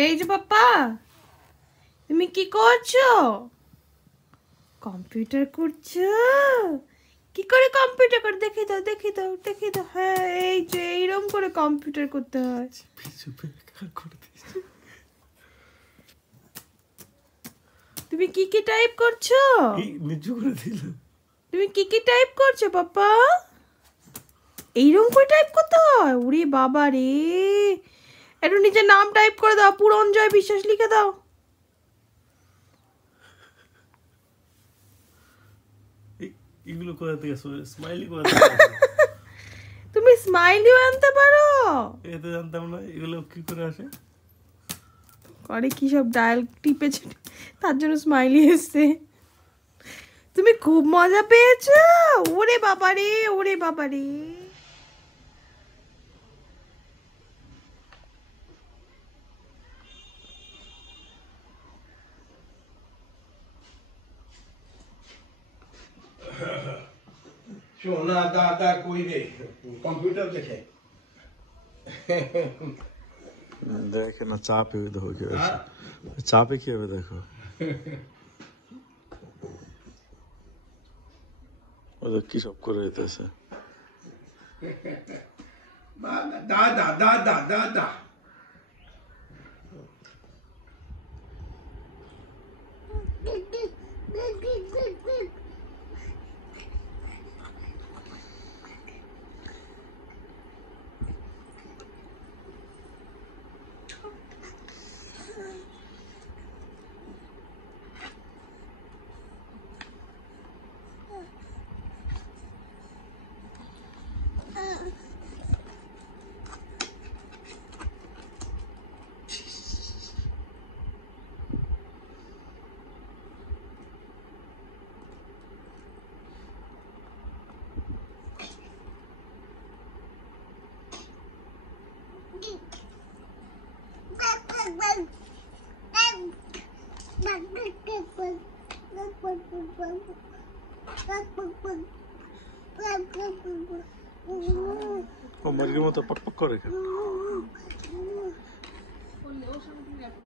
এই যে পাপা, তুমি কি করছো? কম্পিউটার করছো? কি করে কম্পিউটার করে দেখি দাও, দেখি দাও, দেখি দাও। হ্যাঁ, এই যে এইরকম করে কম্পিউটার করতে হয়। তুমি কি কি টাইপ করছো? তুমি কি কি টাইপ করছো পাপা? এইরকম করে টাইপ করতে হয়? ওরে বাবা রে, একটু নিজের নাম টাইপ করে দাও, পুরঞ্জয় বিশ্বাস লিখে দাও। এগুলো কোথা থেকে স্মাইলি কোথা থেকে? তুমি স্মাইলিও আনতে পারো? এটা জানতাম না। এগুলো কি করে আসে? করে কি সব ডায়াল টিপেছে, তার জন্য স্মাইলি এসছে। তুমি খুব মজা পেয়েছো? ওরে বাবা রে, ওরে বাবা রে। सोना दादा कोई नहीं, कंप्यूटर देखे। দেখে না চাপে দেখো কি হয়েছে, চাপে কি হবে দেখো। ওদের কি সব করে দিতেছে। दादा दादा दादा ও মুরগির মতো পকপক করে।